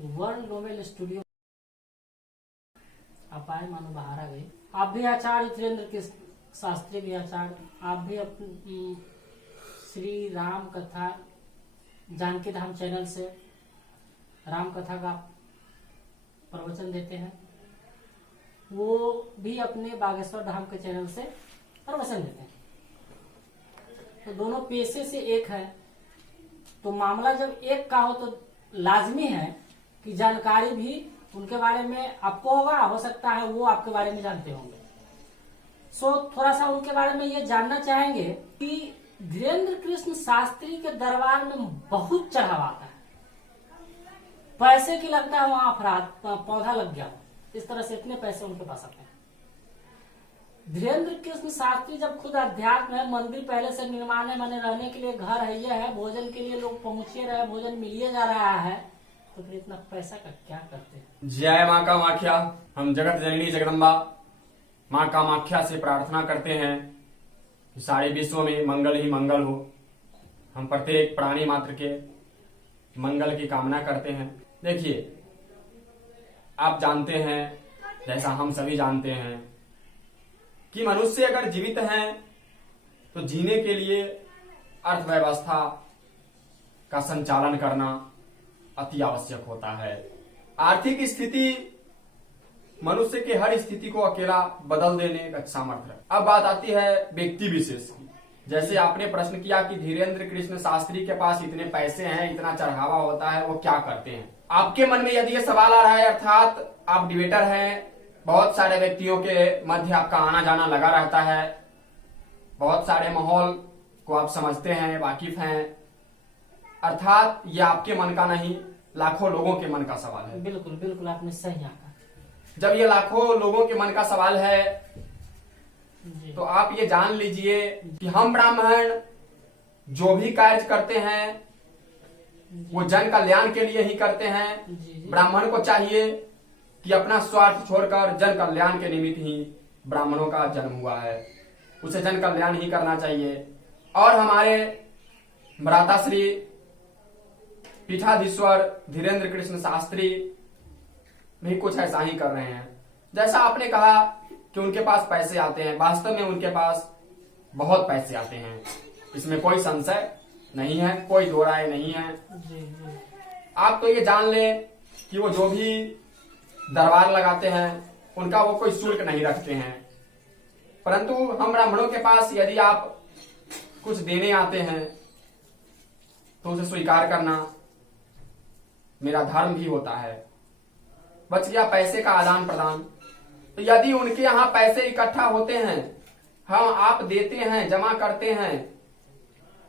World novel studio आप आए, मानो बाहर आ गए। आप भी आचार्य धीरेन्द्र कृष्ण शास्त्री भी आचार्य, आप भी श्री राम कथा जानकी धाम चैनल से राम कथा का प्रवचन देते हैं, वो भी अपने बागेश्वर धाम के चैनल से प्रवचन देते हैं। तो दोनों पेशे से एक है, तो मामला जब एक का हो तो लाजमी है कि जानकारी भी उनके बारे में आपको होगा, हो सकता है वो आपके बारे में जानते होंगे। सो थोड़ा सा उनके बारे में ये जानना चाहेंगे कि धीरेन्द्र कृष्ण शास्त्री के दरबार में बहुत चढ़ावा आता है, पैसे की लगता है वहां अपराध पौधा लग गया, इस तरह से इतने पैसे उनके पास आते हैं। धीरेन्द्र कृष्ण शास्त्री जब खुद अध्यात्म है, मंदिर पहले से निर्माण है, माने रहने के लिए घर है, ये है, भोजन के लिए लोग पहुंचे रहे, भोजन मिलिए जा रहा है, तो फिर इतना पैसा का क्या करते हैं। जय माँ कामाख्या। हम जगत जननी जगदम्बा माँ कामाख्या से प्रार्थना करते हैं कि सारे विश्व में मंगल ही मंगल हो। हम प्रत्येक प्राणी मात्र के मंगल की कामना करते हैं। देखिए, आप जानते हैं, जैसा हम सभी जानते हैं कि मनुष्य अगर जीवित हैं तो जीने के लिए अर्थव्यवस्था का संचालन करना अति आवश्यक होता है। आर्थिक स्थिति मनुष्य के हर स्थिति को अकेला बदल देने का सामर्थ्य है। अब बात आती है व्यक्ति विशेष की। जैसे आपने प्रश्न किया कि धीरेन्द्र कृष्ण शास्त्री के पास इतने पैसे हैं, इतना चढ़ावा होता है, वो क्या करते हैं। आपके मन में यदि ये सवाल आ रहा है, अर्थात आप डिबेटर हैं, बहुत सारे व्यक्तियों के मध्य आपका आना जाना लगा रहता है, बहुत सारे माहौल को आप समझते हैं, वाकिफ हैं, अर्थात ये आपके मन का नहीं, लाखों लोगों के मन का सवाल है। बिल्कुल बिल्कुल, आपने सही कहा। जब ये लाखों लोगों के मन का सवाल है तो आप ये जान लीजिए कि हम ब्राह्मण जो भी कार्य करते हैं वो जन कल्याण के लिए ही करते हैं। ब्राह्मण को चाहिए कि अपना स्वार्थ छोड़कर जन कल्याण के निमित्त ही ब्राह्मणों का जन्म हुआ है, उसे जन कल्याण ही करना चाहिए। और हमारे भ्राताश्री पीठाधीश्वर धीरेन्द्र कृष्ण शास्त्री भी कुछ ऐसा ही कर रहे हैं। जैसा आपने कहा कि उनके पास पैसे आते हैं, वास्तव में उनके पास बहुत पैसे आते हैं, इसमें कोई संशय नहीं है, कोई दो राय नहीं है। आप तो ये जान लें कि वो जो भी दरबार लगाते हैं उनका वो कोई शुल्क नहीं रखते हैं। परंतु हम ब्राह्मणों के पास यदि आप कुछ देने आते हैं तो उसे स्वीकार करना मेरा धर्म भी होता है। बच गया पैसे का आदान प्रदान, तो यदि उनके यहाँ पैसे इकट्ठा होते हैं, हम आप देते हैं, जमा करते हैं,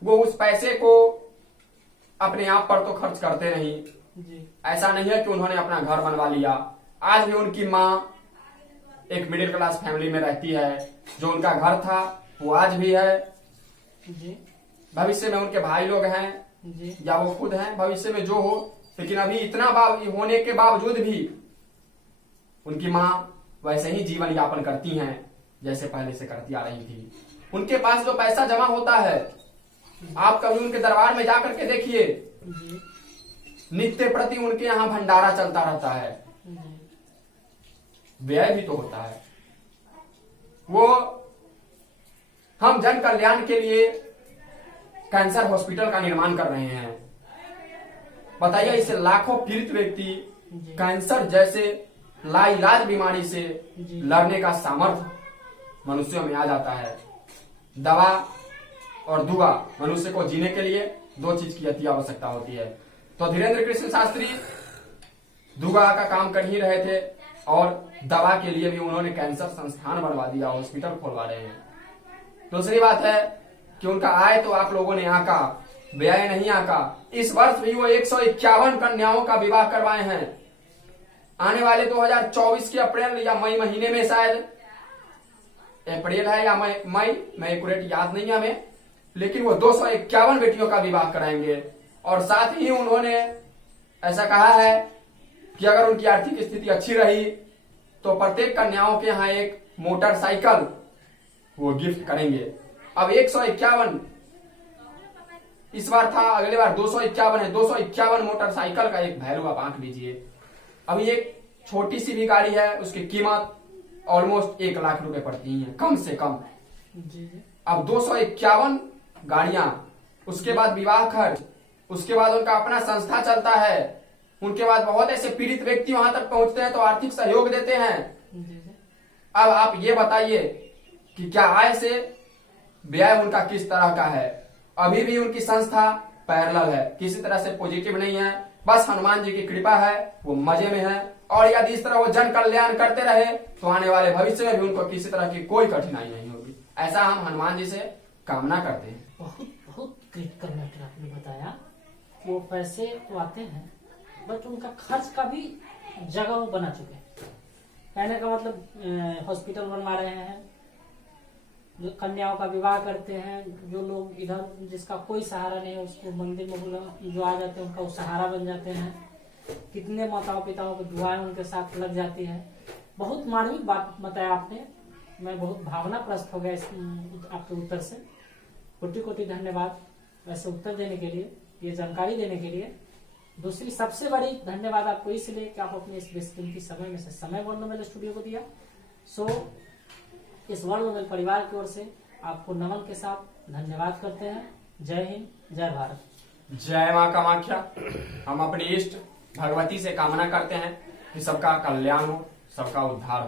वो उस पैसे को अपने आप पर तो खर्च करते नहीं। ऐसा नहीं है कि उन्होंने अपना घर बनवा लिया। आज भी उनकी माँ एक मिडिल क्लास फैमिली में रहती है, जो उनका घर था वो आज भी है। भविष्य में उनके भाई लोग हैं या वो खुद हैं, भविष्य में जो हो, लेकिन अभी इतना होने के बावजूद भी उनकी माँ वैसे ही जीवन यापन करती हैं जैसे पहले से करती आ रही थी। उनके पास जो पैसा जमा होता है, आप कभी उनके दरबार में जाकर के देखिए, नित्य प्रति उनके यहाँ भंडारा चलता रहता है, व्यय भी तो होता है। वो हम जन कल्याण के लिए कैंसर हॉस्पिटल का निर्माण कर रहे हैं। बताइए, इसे लाखों पीड़ित व्यक्ति कैंसर जैसे लाइलाज बीमारी से लड़ने का सामर्थ्य मनुष्यों में आ जाता है। दवा और दुआ मनुष्य को जीने के लिए दो चीज की अति आवश्यकता होती है। तो धीरेन्द्र कृष्ण शास्त्री दुआ का काम कर ही रहे थे और दवा के लिए भी उन्होंने कैंसर संस्थान बनवा दिया, हॉस्पिटल खोलवा रहे हैं। दूसरी बात है कि उनका आय तो आप लोगों ने आका, व्यय नहीं आका। इस वर्ष भी वो 151 कन्याओं का विवाह करवाए हैं। आने वाले 2024 के अप्रैल या मई महीने में, शायद अप्रैल है या मई, मैं एक्यूरेट याद नहीं है हमें, लेकिन वो 251 बेटियों का विवाह कराएंगे। और साथ ही उन्होंने ऐसा कहा है कि अगर उनकी आर्थिक स्थिति अच्छी रही तो प्रत्येक कन्याओं के यहाँ एक मोटरसाइकिल वो गिफ्ट करेंगे। अब 151 इस बार था, अगले बार 251 है। 251 मोटरसाइकिल का एक वैल्यू आप आंक लीजिए। अभी एक छोटी सी भी गाड़ी है, उसकी कीमत ऑलमोस्ट 1 लाख रुपए पड़ती है कम से कम। जी। अब 251 गाड़ियां, उसके बाद विवाह खर्च, उसके बाद उनका अपना संस्था चलता है, उनके बाद बहुत ऐसे पीड़ित व्यक्ति वहां तक पहुंचते हैं तो आर्थिक सहयोग देते हैं। अब आप ये बताइए कि क्या आय से व्यय उनका किस तरह का है। अभी भी उनकी संस्था पैरेलल है, किसी तरह से पॉजिटिव नहीं है, बस हनुमान जी की कृपा है, वो मजे में है। और यदि इस तरह वो जन कल्याण करते रहे तो आने वाले भविष्य में भी उनको किसी तरह की कोई कठिनाई नहीं होगी, ऐसा हम हनुमान जी से कामना करते हैं। बहुत बहुत क्रिटिकल मैटर आपने बताया। वो पैसे तो आते हैं बट उनका खर्च का भी जगह वो बना चुके हैं। कहने का मतलब हॉस्पिटल बनवा रहे हैं, जो कन्याओं का विवाह करते हैं, जो लोग इधर जिसका कोई सहारा नहीं है उसको मंदिर में जो आ जाते हैं उनका वो सहारा बन जाते हैं। कितने माताओं पिताओं की दुआएं उनके साथ लग जाती है। बहुत मार्मिक बात बताया आपने, मैं बहुत भावनाप्रस्त हो गया इस आपके उत्तर से। कोटि कोटि धन्यवाद वैसे उत्तर देने के लिए, ये जानकारी देने के लिए। दूसरी सबसे बड़ी धन्यवाद आपको इसलिए कि आप अपने इस बेशकीमती समय में से समय वर्ल्ड नोबेल स्टूडियो को दिया। सो इस वर्ल्ड नोबेल परिवार की ओर से आपको नमन के साथ धन्यवाद करते हैं। जय हिंद, जय भारत, जय मां कामाख्या। हम अपनी इष्ट भगवती से कामना करते हैं कि सबका कल्याण हो, सबका उद्धार हो।